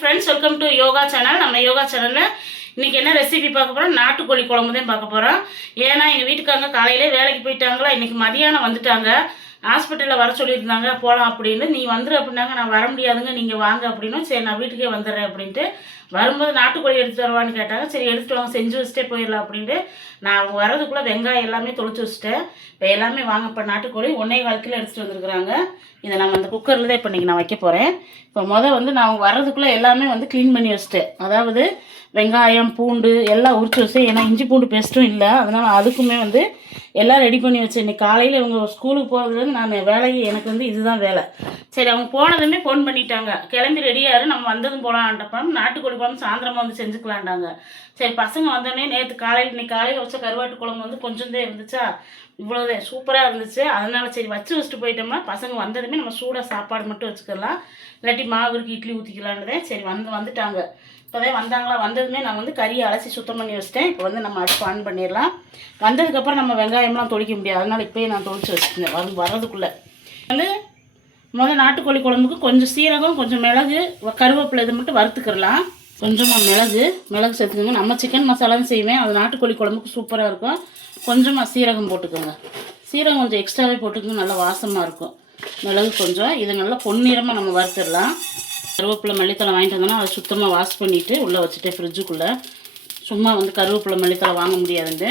Friends, welcome to yoga channel. நம்ம யோகா சேனலில் இன்றைக்கி என்ன ரெசிபி பார்க்க போகிறோம்? நாட்டுக்கோழி குழம்பு தான் பார்க்க போகிறோம். ஏன்னா எங்கள் வீட்டுக்காரங்க காலையிலே வேலைக்கு போயிட்டாங்களா, இன்றைக்கி மதியானம் வந்துட்டாங்க. ஹாஸ்பிட்டலில் வர சொல்லியிருந்தாங்க, போகலாம் அப்படின்னு. நீ வந்துடு அப்படின்னாங்க. நான் வர முடியாதுங்க, நீங்கள் வாங்க அப்படின்னு. சரி, நான் வீட்டுக்கே வந்துடுறேன் அப்படின்ட்டு வரும்போது நாட்டுக்கோழி எடுத்துகிட்டு வருவான்னு கேட்டாங்க. சரி, எடுத்துகிட்டு வாங்க, செஞ்சு வச்சுட்டே போயிடலாம் அப்படின்ட்டு நான் அவங்க வரதுக்குள்ளே வெங்காயம் எல்லாமே தொளிச்சு வச்சுட்டேன். இப்போ எல்லாமே வாங்க. இப்போ நாட்டுக்கோழி 1.25 கிலோ எடுத்துகிட்டு வந்துருக்குறாங்க. இதை நம்ம அந்த குக்கரில் தான் இப்போ இன்றைக்கி நான் வைக்க போகிறேன். இப்போ நான் அவங்க வர்றதுக்குள்ளே எல்லாமே க்ளீன் பண்ணி வச்சுட்டேன். அதாவது வெங்காயம், பூண்டு எல்லாம் உரிச்சு வச்சேன். ஏன்னா இஞ்சி பூண்டு பேஸ்ட்டும் இல்லை, அதனால் அதுக்குமே எல்லாம் ரெடி பண்ணி வச்சேன். இன்றைக்கி காலையில் இவங்க ஸ்கூலுக்கு போகிறதுலேருந்து நான் வேலையை எனக்கு இதுதான் வேலை. சரி, அவங்க போனதுமே ஃபோன் பண்ணிட்டாங்க, கிளம்பி ரெடியாரு, நம்ம வந்ததும் போகலான்ட்டப்ப நாட்டுக்கோழி குழம்பு சாயந்தரமாக செஞ்சுக்கலான்டாங்க. சரி, பசங்க வந்தோடனே இன்னைக்கு காலையில் வச்ச கருவாட்டு குழம்பு கொஞ்சம் தான் இருந்துச்சா, இவ்வளோதே சூப்பராக இருந்துச்சு. அதனால சரி வச்சுட்டு போயிட்டோம்னா பசங்க வந்ததுமே நம்ம சூடாக சாப்பாடு மட்டும் வச்சுக்கலாம், இல்லாட்டி மாவு இருக்கு இட்லி ஊற்றிக்கலான்னு. சரி, வந்துட்டாங்க. இப்போதான் வந்தாங்களா, வந்ததுமே நான் கறியை அலசி சுத்தம் பண்ணி வச்சிட்டேன். இப்போ நம்ம அடுப்பு ஆன் பண்ணிடலாம். வந்ததுக்கப்புறம் நம்ம வெங்காயம்லாம் தொளிக்க முடியாது, அதனால் இப்போயே நான் தொளிச்சு வச்சுருந்தேன் வர்றதுக்குள்ளே. நாட்டுக்கோழி குழம்புக்கு கொஞ்சம் சீரகம், கொஞ்சம் மிளகு, கருவேப்பிலை இதை மட்டும் வறுத்துக்கிடலாம். கொஞ்சமாக மிளகு சேர்த்துக்கோங்க. நம்ம சிக்கன் மசாலாவும் செய்வேன், அது நாட்டுக்கோழி குழம்புக்கு சூப்பராக இருக்கும். கொஞ்சமாக சீரகம் போட்டுக்கோங்க. சீரகம் கொஞ்சம் எக்ஸ்ட்ராவே போட்டுக்கோங்க, நல்லா வாசமாக இருக்கும். மிளகு கொஞ்சம், இது நல்லா பொன்னிறமாக நம்ம வறுத்துடலாம். கருவேப்பிலை மல்லித்தலை வாங்கிட்டு வந்தோன்னா அதை சுத்தமாக வாஷ் பண்ணிவிட்டு உள்ளே வச்சுட்டு ஃப்ரிட்ஜுக்குள்ளே. சும்மா கருவேப்பிலை மல்லித்தலை வாங்க முடியாதுண்டு.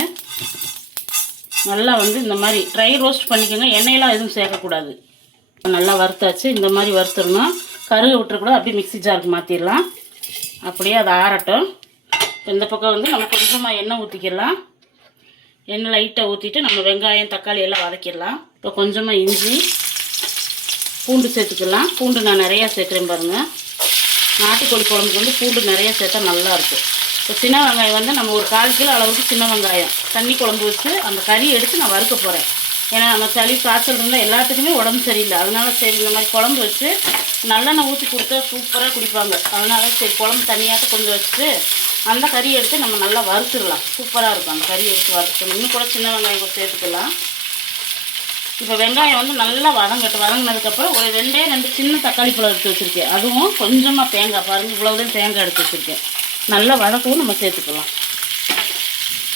நல்லா இந்த மாதிரி ட்ரை ரோஸ்ட் பண்ணிக்கோங்க, எண்ணெயெல்லாம் எதுவும் சேர்க்கக்கூடாது. நல்லா வறுத்தாச்சு. இந்த மாதிரி வறுத்துடணும், கருவை விட்டுறக்கூடாது. அப்படியே மிக்ஸி ஜாருக்கு மாற்றிடலாம். அப்படியே அதை ஆறட்டும். இந்த பக்கம் நம்ம கொஞ்சமாக எண்ணெய் ஊற்றிக்கலாம். எண்ணெய் லைட்டாக ஊற்றிட்டு நம்ம வெங்காயம், தக்காளி எல்லாம் வதக்கிடலாம். இப்போ கொஞ்சமாக இஞ்சி பூண்டு சேர்த்துக்கலாம். பூண்டு நான் நிறையா சேர்க்குறேன் பாருங்கள். நாட்டுக்கோழி குழம்புக்கு பூண்டு நிறையா சேர்த்தா நல்லாயிருக்கும். இப்போ சின்ன வெங்காயம் நம்ம ஒரு 1/4 கிலோ அளவுக்கு சின்ன வெங்காயம் தண்ணி குழம்பு வச்சு அந்த கறி எடுத்து நான் வறுக்க போகிறேன். ஏன்னா நம்ம சளி காய்ச்சல் இருந்தால் எல்லாத்துக்குமே உடம்பு சரியில்லை, அதனால சரி இந்த மாதிரி குழம்பு வச்சு நல்லெண்ணெய் ஊற்றி கொடுத்தா சூப்பராக குடிப்பாங்க. அதனால சரி குழம்பு தனியாக கொஞ்சம் வச்சுட்டு அந்த கறியை எடுத்து நம்ம நல்லா வறுத்துடலாம். சூப்பராக இருக்கும் அந்த கறியை எடுத்து வறுத்துக்கணும். இன்னும் கூட சின்ன வெங்காயம் சேர்த்துக்கலாம். இப்போ வெங்காயம் நல்லா வதங்கினதுக்கப்புறம் ஒரு 2 சின்ன தக்காளி பழம் எடுத்து வச்சுருக்கேன். அதுவும் கொஞ்சமாக தேங்காய் பாருங்கள், இவ்வளோதான் தேங்காய் எடுத்து வச்சுருக்கேன். நல்லா வதக்கவும் நம்ம சேர்த்துக்கலாம்.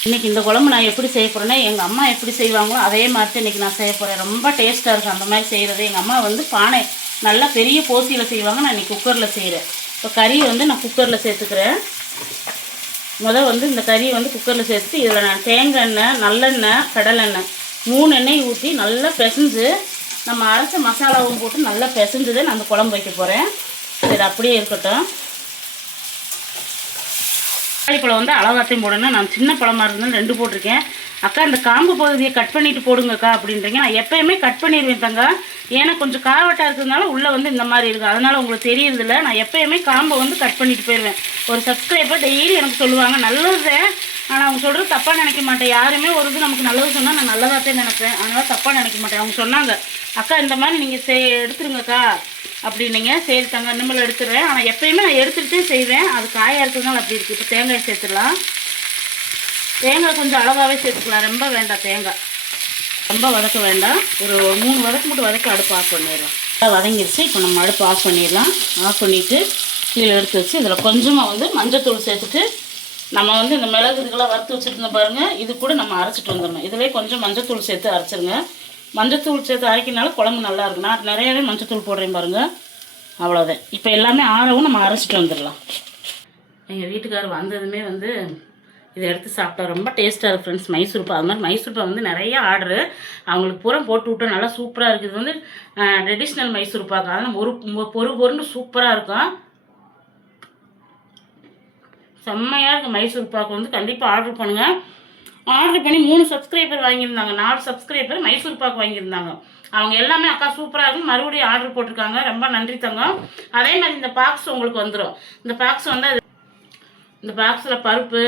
இன்றைக்கி இந்த குழம்பு நான் எப்படி செய்ய போகிறேன்னா, எங்கள் அம்மா எப்படி செய்வாங்களோ அதே மாதிரி இன்றைக்கி நான் செய்ய போகிறேன். ரொம்ப டேஸ்ட்டாக இருக்கும் அந்த மாதிரி செய்கிறது. எங்கள் அம்மா பானை நல்லா பெரிய போசியில் செய்வாங்க, நான் இன்றைக்கி குக்கரில் செய்கிறேன். இப்போ கறியை நான் குக்கரில் சேர்த்துக்கிறேன். இந்த கறியை குக்கரில் சேர்த்துட்டு இதில் நான் தேங்காய் எண்ணெய், நல்லெண்ணெய், கடலெண்ணெய் 3 எண்ணெய் ஊற்றி நல்லா பிசைஞ்சு நம்ம அரைச்ச மசாலாவும் போட்டு நல்லா பிசைஞ்சதை நான் அந்த குழம்பு வைக்க போகிறேன். சரி, அப்படியே இருக்கட்டும். தக்காளி பழம் அளவாத்தையும் போடணும். நான் சின்ன பழமாக இருந்தாலும் 2 போட்டிருக்கேன். அக்கா இந்த காம்பு பகுதியை கட் பண்ணிவிட்டு போடுங்கக்கா அப்படின்றீங்க. நான் எப்போயுமே கட் பண்ணிடுவேன் தங்க. ஏன்னா கொஞ்சம் காரவட்டாக இருக்கிறதுனால உள்ளே இந்த மாதிரி இருக்குது, அதனால் உங்களுக்கு தெரியறதில்ல. நான் எப்போயுமே காம்பை கட் பண்ணிட்டு போயிடுவேன். ஒரு சப்ஸ்கிரைபர் டெய்லி எனக்கு சொல்லுவாங்க நல்லது, ஆனால் அவங்க சொல்கிறது தப்பாக நினைக்க மாட்டேன். யாருமே ஒரு இது நமக்கு நல்லது சொன்னால் நான் நல்லதாகத்தான் நினைப்பேன், அதனால் தப்பாக நினைக்க மாட்டேன். அவங்க சொன்னாங்க, அக்கா இந்த மாதிரி நீங்கள் எடுத்துருங்கக்கா அப்படின்னீங்க. சரி தங்க, இனிமேல் எடுத்துடுறேன். ஆனால் எப்போயுமே நான் எடுத்துகிட்டே செய்வேன், அது காயாக இருக்கிறதுனால அப்படி இருக்குது. இப்போ தேங்காய் சேர்த்துடலாம். தேங்காய் கொஞ்சம் அளவாகவே சேர்த்துக்கலாம், ரொம்ப வேண்டாம். தேங்காய் ரொம்ப வதக்க வேண்டாம், ஒரு 3 வதக்கு மட்டும் வதக்க அடுப்பு ஆஃப் பண்ணிடலாம். வதங்கிடுச்சு. இப்போ நம்ம அடுப்பு ஆஃப் பண்ணிடலாம். ஆஃப் பண்ணிவிட்டு கீழே எடுத்து வச்சு இதில் கொஞ்சமாக மஞ்சத்தூள் சேர்த்துட்டு நம்ம இந்த மிளகு இதுக்கெல்லாம் வறுத்து வச்சுருந்தோம் பாருங்கள், இது கூட நம்ம அரைச்சிட்டு வந்துடணும். இதிலே கொஞ்சம் மஞ்சத்தூள் சேர்த்து அரைச்சிருங்க. மஞ்சத்தூள் சேர்த்து அரைக்கிறனால குழம்பு நல்லாயிருக்கும். நான் நிறையாவே மஞ்சத்தூள் போடுறேன் பாருங்கள். அவ்வளோதான். இப்போ எல்லாமே ஆறவும் நம்ம அரைச்சிட்டு வந்துடலாம். எங்கள் வீட்டுக்காரர் வந்ததுமே இதை எடுத்து சாப்பிட்டா ரொம்ப டேஸ்ட்டாக இருக்குது ஃப்ரெண்ட்ஸ். மைசூர்பா, அது மாதிரி மைசூர்பா நிறைய ஆர்டரு அவங்களுக்கு பூரா போட்டு விட்டோம். நல்லா சூப்பராக இருக்குது. இது ட்ரெடிஷ்னல் மைசூர்பாக்கு, அதனால் பொருன்னு சூப்பராக இருக்கும். செம்மையாக இருக்குது மைசூர்பாக்கு. கண்டிப்பாக ஆர்டர் பண்ணுங்கள். ஆர்டர் பண்ணி 3 சப்ஸ்கிரைபர் வாங்கியிருந்தாங்க, 4 சப்ஸ்கிரைபர் மைசூர்பாக்கு வாங்கியிருந்தாங்க. அவங்க எல்லாமே அக்கா சூப்பராக இருக்கும் மறுபடியும் ஆர்டர் போட்டிருக்காங்க. ரொம்ப நன்றி தங்கம். அதே மாதிரி இந்த பாக்ஸ் உங்களுக்கு வந்துடும். இந்த பாக்ஸ் இந்த பாக்ஸில் பருப்பு,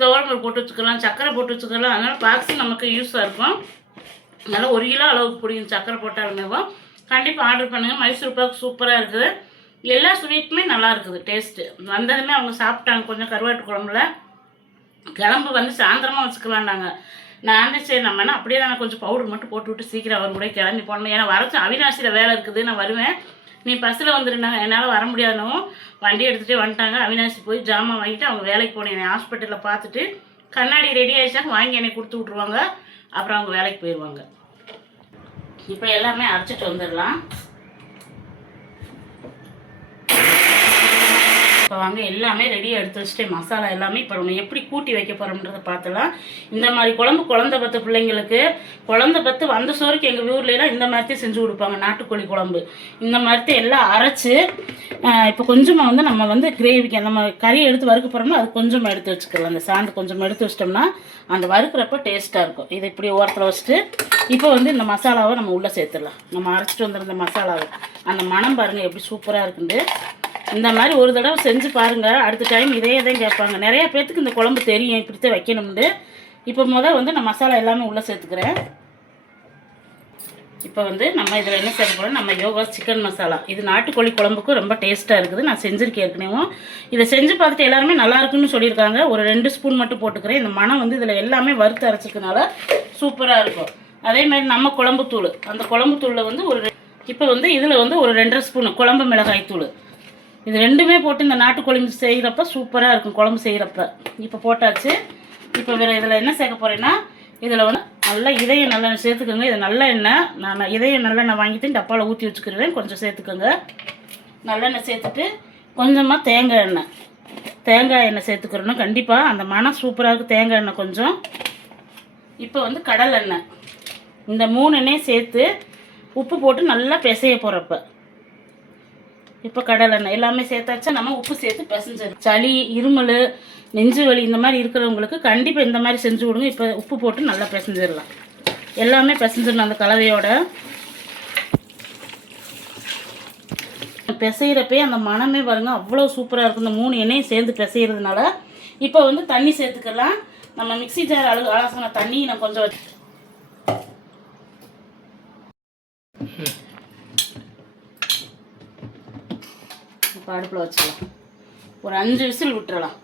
துவரம்பருப்பு போட்டு வச்சுக்கலாம், சர்க்கரை போட்டு வச்சுக்கலாம். அதனால் பாக்ஸு நமக்கு யூஸாக இருக்கும். அதனால் 1 கிலோ அளவுக்கு பிடிக்கும் சர்க்கரை போட்டாலுமே. கண்டிப்பாக ஆர்டர் பண்ணுங்கள். மைசூர் பாக்கு சூப்பராக இருக்குது. எல்லா ஸ்வீட்டுமே நல்லா இருக்குது டேஸ்ட்டு. வந்ததுமே அவங்க சாப்பிட்டாங்க. கொஞ்சம் கருவாட்டு குழம்புல கிளம்பு சாயந்தரமாக வச்சுக்கலாண்டாங்க. நான் சரி நம்ம அப்படியே நான் கொஞ்சம் பவுடர் மட்டும் போட்டு விட்டு சீக்கிரம் அவர் கூட கிளம்பி போடணும். ஏன்னா வரச்சு அவினாசியில் வேலை இருக்குது, நான் வருவேன். நீ பஸ்ஸில் வந்துருந்தாங்க, என்னால் வர முடியாதுனவும் வண்டி எடுத்துகிட்டே வந்துட்டாங்க. அவினாசி போய் ஜாமான் வாங்கிட்டு அவங்க வேலைக்கு போனேன். என்னை ஹாஸ்பிட்டலில் பார்த்துட்டு கண்ணாடி ரெடி ஆகிடுச்சாங்க வாங்கி என்னை கொடுத்து விட்ருவாங்க. அப்புறம் அவங்க வேலைக்கு போயிடுவாங்க. இப்போ எல்லாமே அரைச்சிட்டு வந்துடலாம். இப்போ வாங்க எல்லாமே ரெடியாக எடுத்து வச்சுட்டு மசாலா எல்லாமே இப்போ நம்ம எப்படி கூட்டி வைக்க போகிறோம்ன்றதை பார்த்துலாம். இந்த மாதிரி குழம்பு குழந்தை பத்து பிள்ளைங்களுக்கு குழந்தை பத்து வந்த சோறுக்கு எங்கள் ஊர்லலாம் இந்த மாதிரி செஞ்சு கொடுப்பாங்க. நாட்டுக்கோழி குழம்பு இந்த மாதிரி எல்லாம் அரைச்சி இப்போ கொஞ்சமாக வந்து நம்ம வந்து கிரேவிக்கு நம்ம கறியை எடுத்து வறுக்க போகிறோம்னா அது கொஞ்சமாக எடுத்து வச்சுக்கலாம். அந்த சாந்து கொஞ்சமாக எடுத்து வச்சிட்டோம்னா அந்த வறுக்கிறப்ப டேஸ்ட்டாக இருக்கும். இதை இப்படி ஓரத்தில் வச்சுட்டு இப்போ வந்து இந்த மசாலாவை நம்ம உள்ளே சேர்த்துடலாம். நம்ம அரைச்சிட்டு வந்துருந்த மசாலாவை அந்த மனம் பாருங்கள் எப்படி சூப்பராக இருக்குது. இந்த மாதிரி ஒரு தடவை செஞ்சு பாருங்கள். அடுத்த டைம் இதே தான் கேட்பாங்க. நிறைய பேர்த்துக்கு இந்த குழம்பு தெரியும் இப்படித்தான் வைக்கணும்னு. இப்போ வந்து நான் மசாலா எல்லாமே உள்ளே சேர்த்துக்கிறேன். இப்போ வந்து நம்ம இதில் என்ன சேர்க்க போகிறோம், நம்ம யோகா சிக்கன் மசாலா. இது நாட்டுக்கோழி குழம்புக்கும் ரொம்ப டேஸ்ட்டாக இருக்குது. நான் செஞ்சுருக்கேன் ஏற்கனவே. இதை செஞ்சு பார்த்துட்டு எல்லாருமே நல்லா இருக்குன்னு சொல்லியிருக்காங்க. ஒரு 2 ஸ்பூன் மட்டும் போட்டுக்கிறேன். இந்த மனம் வந்து இதில் எல்லாமே வறுத்து அரைச்சிக்கிறதுனால சூப்பராக இருக்கும். அதேமாதிரி நம்ம குழம்பு தூள், அந்த குழம்பு தூளில் வந்து இப்போ வந்து இதில் வந்து ஒரு 2.5 ஸ்பூன் குழம்பு மிளகாய் தூள். இது ரெண்டுமே போட்டு இந்த நாட்டுக்கோழி செய்கிறப்ப சூப்பராக இருக்கும் குழம்பு செய்கிறப்ப. இப்போ போட்டாச்சு. இப்போ வேறு இதில் என்ன சேர்க்க போகிறேன்னா, இதில் வந்து நல்லா இதயம் நல்லெண்ணெய் சேர்த்துக்கோங்க. இது நல்ல எண்ணெய். நான் இதயம் நல்லெண்ணெய் வாங்கிட்டு டப்பாவில் ஊற்றி வச்சுக்கிடுவேன். கொஞ்சம் சேர்த்துக்கோங்க. நல்லெண்ணெய் சேர்த்துட்டு கொஞ்சமாக தேங்காய் எண்ணெய் சேர்த்துக்கிறோன்னா கண்டிப்பாக அந்த மனம் சூப்பராக இருக்குது. தேங்காய் எண்ணெய் கொஞ்சம். இப்போ வந்து கடல் எண்ணெய். இந்த 3 எண்ணெயும் சேர்த்து உப்பு போட்டு நல்லா பிசைய போகிறப்ப இப்போ கடல் எண்ணெய் எல்லாமே சேர்த்தாச்சா நம்ம உப்பு சேர்த்து பிசைஞ்சிடும். சளி, இருமல், நெஞ்சு வலி இந்த மாதிரி இருக்கிறவங்களுக்கு கண்டிப்பாக இந்த மாதிரி செஞ்சு விடுங்க. இப்போ உப்பு போட்டு நல்லா பிசைஞ்சிடலாம். எல்லாமே பிசைஞ்சிடணும் அந்த கலவையோட. பிசைகிறப்பே அந்த மனமே பாருங்க அவ்வளோ சூப்பராக இருக்கும். இந்த 3 எண்ணெயும் சேர்ந்து பிசைகிறதுனால இப்போ வந்து தண்ணி சேர்த்துக்கலாம். நம்ம மிக்ஸி ஜார் அலசின தண்ணி நான் கொஞ்சம் வச்சு இப்போ அடுப்பில் வச்சுக்கலாம். ஒரு 5 விசில் விட்டுறலாம்.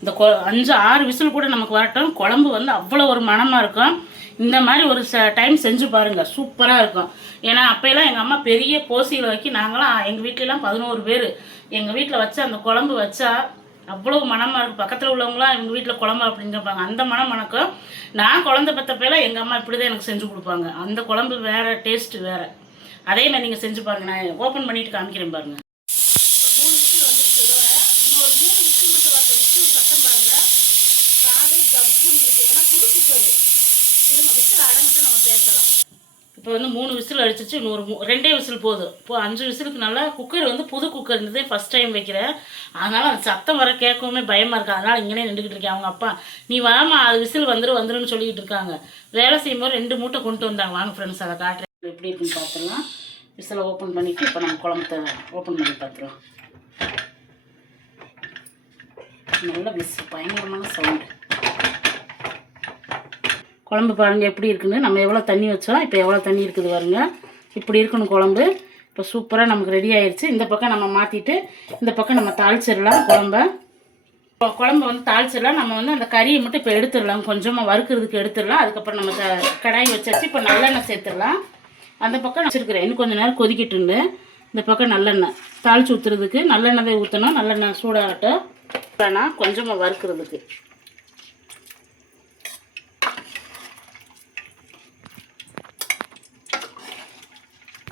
இந்த 5-6 விசில் கூட நமக்கு வரட்டும். குழம்பு வந்து அவ்வளோ ஒரு மணமாக இருக்கும். இந்த மாதிரி ஒரு டைம் செஞ்சு பாருங்கள், சூப்பராக இருக்கும். ஏன்னா அப்போலாம் எங்கள் அம்மா பெரிய போசியில் வைக்கி நாங்களாம் எங்கள் வீட்டிலலாம் 11 பேர் எங்கள் வீட்டில் வச்சா அந்த குழம்பு வச்சா அவ்வளோ மனமாக இருக்கும். பக்கத்தில் உள்ளவங்களாம் எங்கள் வீட்டில் குழம்பு அப்படின்னு கேட்பாங்க. அந்த மணக்கும் நான் குழந்தை பற்றப்பெல்லாம் எங்கள் அம்மா இப்படி தான் எனக்கு செஞ்சு கொடுப்பாங்க. அந்த குழம்பு வேறு, டேஸ்ட்டு வேறு. அதே மாதிரி நீங்கள் செஞ்சு பாருங்கள். நான் ஓப்பன் பண்ணிவிட்டு காமிக்கிறேன் பாருங்கள். இப்போ 3 விசில் வந்துருச்சு. இதோட இன்னொரு 3 விசில் மட்டும் வரட்டும். விசில் சத்தம் பாருங்கள். காது ஜப்புன்னு இருக்குது. ஏன்னா புது குக்கர். திரும்ப விசில் அடங்கிட்டு நம்ம பேசலாம். இப்போ வந்து 3 விசில் அடிச்சிச்சு. இன்னொரு 2 விசில் போதும். இப்போ 5 விசிலுக்கு நல்லா குக்கர் வந்து புது குக்கர் இருந்தது. ஃபஸ்ட் டைம் வைக்கிறேன். அதனால் அந்த சத்தம் வர கேட்கவுமே பயமாக இருக்குது. அதனால் இங்கேனே நின்றுக்கிட்டு இருக்கேன். அவங்க அப்பா நீ வாமா, அது விசில் வந்துருன்னு சொல்லிக்கிட்டு இருக்காங்க. வேலை செய்யும்போது 2 மூட்டை கொண்டு வந்தாங்க. வாங்க ஃப்ரெண்ட்ஸ், அதை காட்டுறேன் எப்படி இருக்குன்னு பார்த்துடலாம். விசிலை ஓப்பன் பண்ணிவிட்டு இப்போ நம்ம குழம்புத்த ஓப்பன் பண்ணி பார்த்துருவோம். நல்ல விசில், பயங்கரமான சவுண்டு. குழம்பு பாருங்கள் எப்படி இருக்குன்னு. நம்ம எவ்வளோ தண்ணி வச்சோம், இப்போ எவ்வளோ தண்ணி இருக்குது பாருங்க. இப்படி இருக்கணும் குழம்பு. இப்போ சூப்பராக நமக்கு ரெடி ஆயிடுச்சு. இந்த பக்கம் நம்ம மாற்றிட்டு இந்த பக்கம் நம்ம தாளிச்சிடலாம் குழம்பு வந்து தாளிச்சிடலாம். நம்ம வந்து அந்த கறியை மட்டும் இப்போ எடுத்துடலாம். கொஞ்சமாக வறுக்கிறதுக்கு எடுத்துடலாம். அதுக்கப்புறம் நம்ம கடாய் வச்சாச்சு. இப்போ நல்லெண்ணெய் சேர்த்துடலாம். அந்த பக்கம் வச்சுருக்கிறேன். இன்னும் கொஞ்சம் நேரம் கொதிக்கிட்டுண்டு இந்த பக்கம் நல்லெண்ணெய் தாளித்து ஊற்றுறதுக்கு நல்லெண்ணெய் தான் ஊற்றணும். நல்லெண்ணெய் சூடாகட்டும். வேணால் கொஞ்சமாக வறுக்கிறதுக்கு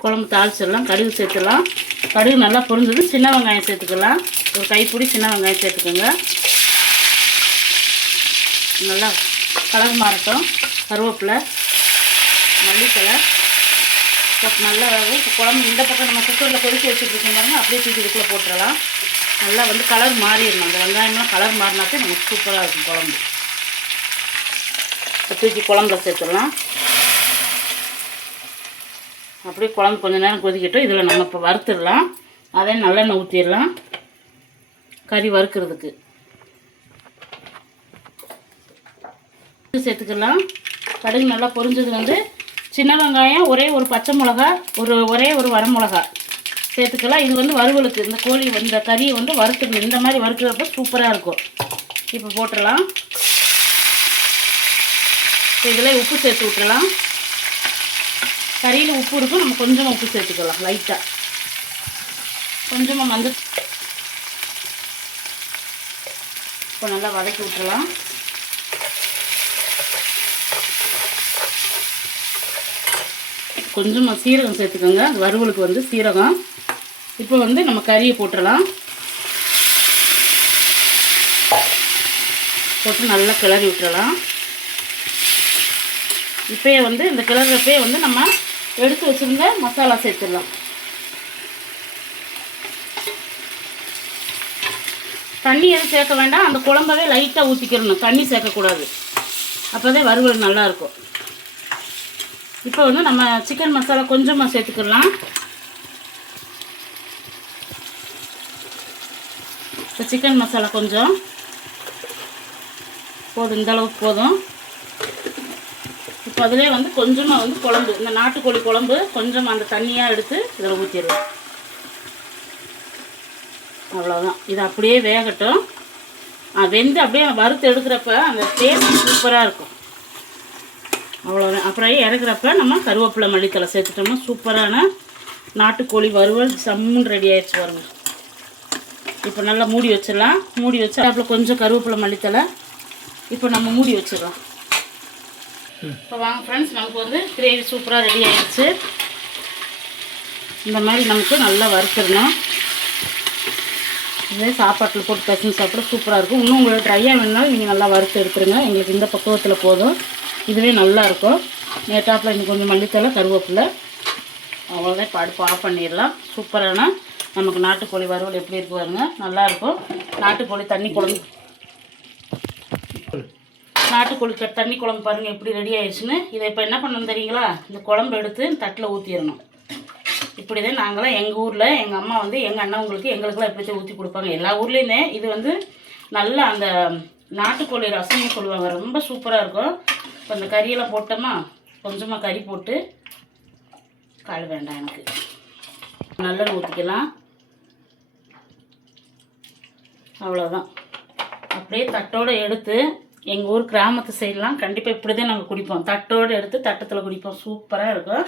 குழம்பு தாளிச்சிடலாம். கடுகு சேர்த்துடலாம். கடுகு நல்லா பொரிஞ்சது. சின்ன வெங்காயம் சேர்த்துக்கலாம். ஒரு கைப்பிடி சின்ன வெங்காயம் சேர்த்துக்கோங்க. நல்லா கலர் மாறட்டும். கருவேப்பிலை, மல்லித்தலை நல்லா இப்போ குழம்பு இந்த பக்கம் நம்ம குக்கரில் கொதிக்க வச்சுட்ருக்கோம் பாருங்க. அப்படியே தூக்கி இதுக்குள்ளே போட்டுடலாம். நல்லா வந்து கலர் மாறிடணும். அந்த வெங்காயம்லாம் கலர் மாறினாக்கே நமக்கு சூப்பராக இருக்கும் குழம்பு. இப்போ தூக்கி குழம்புல சேர்த்துடலாம். அப்படியே குழம்பு கொஞ்சம் நேரம் கொதிக்கட்டும். இதில் நம்ம இப்போ வறுத்துடலாம். அதே நல்லெண்ணெய் ஊற்றிடலாம் கறி வறுக்கிறதுக்கு. சேர்த்துக்கலாம். கடுகு நல்லா பொரிஞ்சது வந்து சின்ன வெங்காயம், ஒரே ஒரு பச்சை மிளகா, ஒரே ஒரு வரமிளகா சேர்த்துக்கலாம். இது வந்து வறுவலுக்கு. இந்த கோழி இந்த கறியை வந்து வறுத்துக்கணும். இந்த மாதிரி வறுக்கிறப்ப சூப்பராக இருக்கும். இப்போ போட்டுடலாம். இதில் உப்பு சேர்த்து விட்டுடலாம். கறியில் உப்பு இருக்கும், நம்ம கொஞ்சமாக உப்பு சேர்த்துக்கலாம் லைட்டாக. கொஞ்சமாக மஞ்சள். இப்போ நல்லா வதக்கி விட்டுறலாம். கொஞ்சமாக சீரகம் சேர்த்துக்கோங்க, வறுவலுக்கு வந்து சீரகம். இப்போ வந்து நம்ம கறியை போட்டுடலாம். போட்டு நல்லா கிளறி விட்டுறலாம். இப்போயே வந்து இந்த கிளறப்பே வந்து நம்ம எடுத்து வச்சுருந்த மசாலா சேர்த்துடலாம். தண்ணி எதுவும் சேர்க்க வேண்டாம், அந்த குழம்பவே லைட்டாக ஊற்றிக்கிறணும், தண்ணி சேர்க்கக்கூடாது, அப்போ தான் வறுவல் நல்லாயிருக்கும். இப்போ வந்து நம்ம சிக்கன் மசாலா கொஞ்சமாக சேர்த்துக்கலாம். இப்போ சிக்கன் மசாலா கொஞ்சம் போதும், இந்தளவுக்கு போதும். இப்போ அதிலே வந்து கொஞ்சமாக வந்து குழம்பு, இந்த நாட்டுக்கோழி குழம்பு கொஞ்சமாக அந்த தண்ணியாக எடுத்து இதில் ஊற்றிடுவோம். அவ்வளோதான். இது அப்படியே வேகட்டும். வெந்து அப்படியே வறுத்து எடுக்கிறப்ப அந்த டேஸ்ட் சூப்பராக இருக்கும். அவ்வளோதான். அப்புறம் இறக்குறப்ப நம்ம கருவேப்பிலை மல்லித்தலை சேர்த்துட்டோம்னா சூப்பரான நாட்டுக்கோழி வறுவல் சம்முன்னு ரெடி ஆகிடுச்சு பாருங்க. இப்போ நல்லா மூடி வச்சிடலாம். மூடி வச்சு அப்புறம் கொஞ்சம் கருவேப்பிலை மல்லித்தலை. இப்போ நம்ம மூடி வச்சிடலாம். இப்போ வாங்க ஃப்ரெண்ட்ஸ், நமக்கு வந்து கிரேவி சூப்பராக ரெடி ஆகிடுச்சு. இந்த மாதிரி நமக்கு நல்லா வறுத்துடணும். இதே சாப்பாட்டில் போட்டு பசங்க சாப்பிட சூப்பராக இருக்கும். இன்னும் உங்களுக்கு ட்ரையாக வேணுனாலும் நீங்கள் நல்லா வறுத்து எடுத்துருங்க. எங்களுக்கு இந்த பக்குவத்தில் போதும், இதுவே நல்லாயிருக்கும். நேட்டாப்பில் இன்னும் கொஞ்சம் மல்லித்தலை கருவேப்பிலை, அவ்வளோதான். இப்போ அடுப்பு ஆஃப் பண்ணிடலாம். சூப்பரான நமக்கு நாட்டுக்கோழி வறுவல் எப்படி இருக்கு பாருங்க, நல்லாயிருக்கும். நாட்டுக்கோழி தண்ணி குழம்பு, நாட்டுக்கோழி தண்ணி குழம்பு பாருங்கள் எப்படி ரெடி ஆயிடுச்சுன்னு. இதை இப்போ என்ன பண்ணணும் தெரியுங்களா, இந்த குழம்பு எடுத்து தட்டில் ஊற்றிடணும். இப்படி தான் நாங்களாம் எங்கள் ஊரில் எங்கள் அம்மா வந்து எங்கள் அண்ணவங்களுக்கு எங்களுக்கெல்லாம் இப்படி தான் ஊற்றி கொடுப்பாங்க. எல்லா ஊர்லேயுமே இது வந்து நல்லா அந்த நாட்டுக்கோழி ரசம்னு சொல்லுவாங்க, ரொம்ப சூப்பராக இருக்கும். இப்போ அந்த கறியெல்லாம் போட்டோமா, கொஞ்சமாக கறி போட்டு, கால் வேண்டாம் எனக்கு, நல்லெண்ணெய் ஊற்றிக்கலாம். அவ்வளோதான். அப்படியே தட்டோடு எடுத்து, எங்கள் ஊர் கிராமத்து சைடெலாம் கண்டிப்பாக இப்படி தான் நாங்கள் குடிப்போம். தட்டோடு எடுத்து தட்டத்தில் குடிப்போம், சூப்பராக இருக்கும்.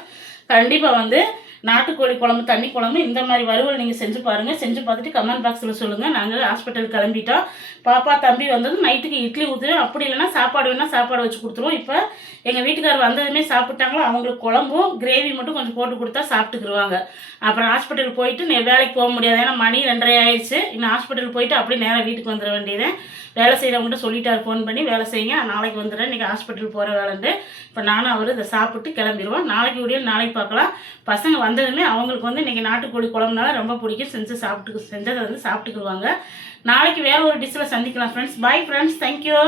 கண்டிப்பாக வந்து நாட்டுக்கோழி குழம்பு தண்ணி குழம்பு இந்த மாதிரி வறுவல் நீங்கள் செஞ்சு பாருங்கள். செஞ்சு பார்த்துட்டு கமெண்ட் பாக்ஸில் சொல்லுங்கள். நாங்கள் ஹாஸ்பிட்டல் கிளம்பிட்டோம். பாப்பா தம்பி வந்தது நைட்டுக்கு இட்லி ஊற்றுவோம், அப்படி இல்லைன்னா சாப்பாடு வேணால் சாப்பாடு வச்சு கொடுத்துருவோம். இப்போ எங்கள் வீட்டுக்காரர் வந்ததுமே சாப்பிட்டாங்களோ, அவங்களுக்கு குழம்பும் கிரேவி மட்டும் கொஞ்சம் போட்டு கொடுத்தா சாப்பிட்டுக்குருவாங்க. அப்புறம் ஹாஸ்பிட்டல் போயிட்டு வேலைக்கு போக முடியாது, ஏன்னா மணி 2:30 ஆயிடுச்சு. இன்னும் ஹாஸ்பிட்டல் போயிட்டு அப்படியே நேராக வீட்டுக்கு வந்துட வேண்டியது. வேலை செய்கிறவங்கள்ட்ட சொல்லிட்டாரு, ஃபோன் பண்ணி வேலை செய்யுங்க, நாளைக்கு வந்துடுறேன், இன்றைக்கி ஹாஸ்பிட்டல் போகிற வேலைண்டு. இப்போ நானும் அவர் இதை சாப்பிட்டு கிளம்பிடுவோம். நாளைக்கு வீடியோ நாளைக்கு பார்க்கலாம். பசங்க வந்ததுமே அவங்களுக்கு வந்து இன்றைக்கி நாட்டுக்கோழி குழம்புனால ரொம்ப பிடிக்கும், செஞ்சதை வந்து சாப்பிட்டுக்குருவாங்க. நாளைக்கு வேறு ஒரு டிஷ்ஷில் சந்திக்கலாம் ஃப்ரெண்ட்ஸ். Bye friends, thank you.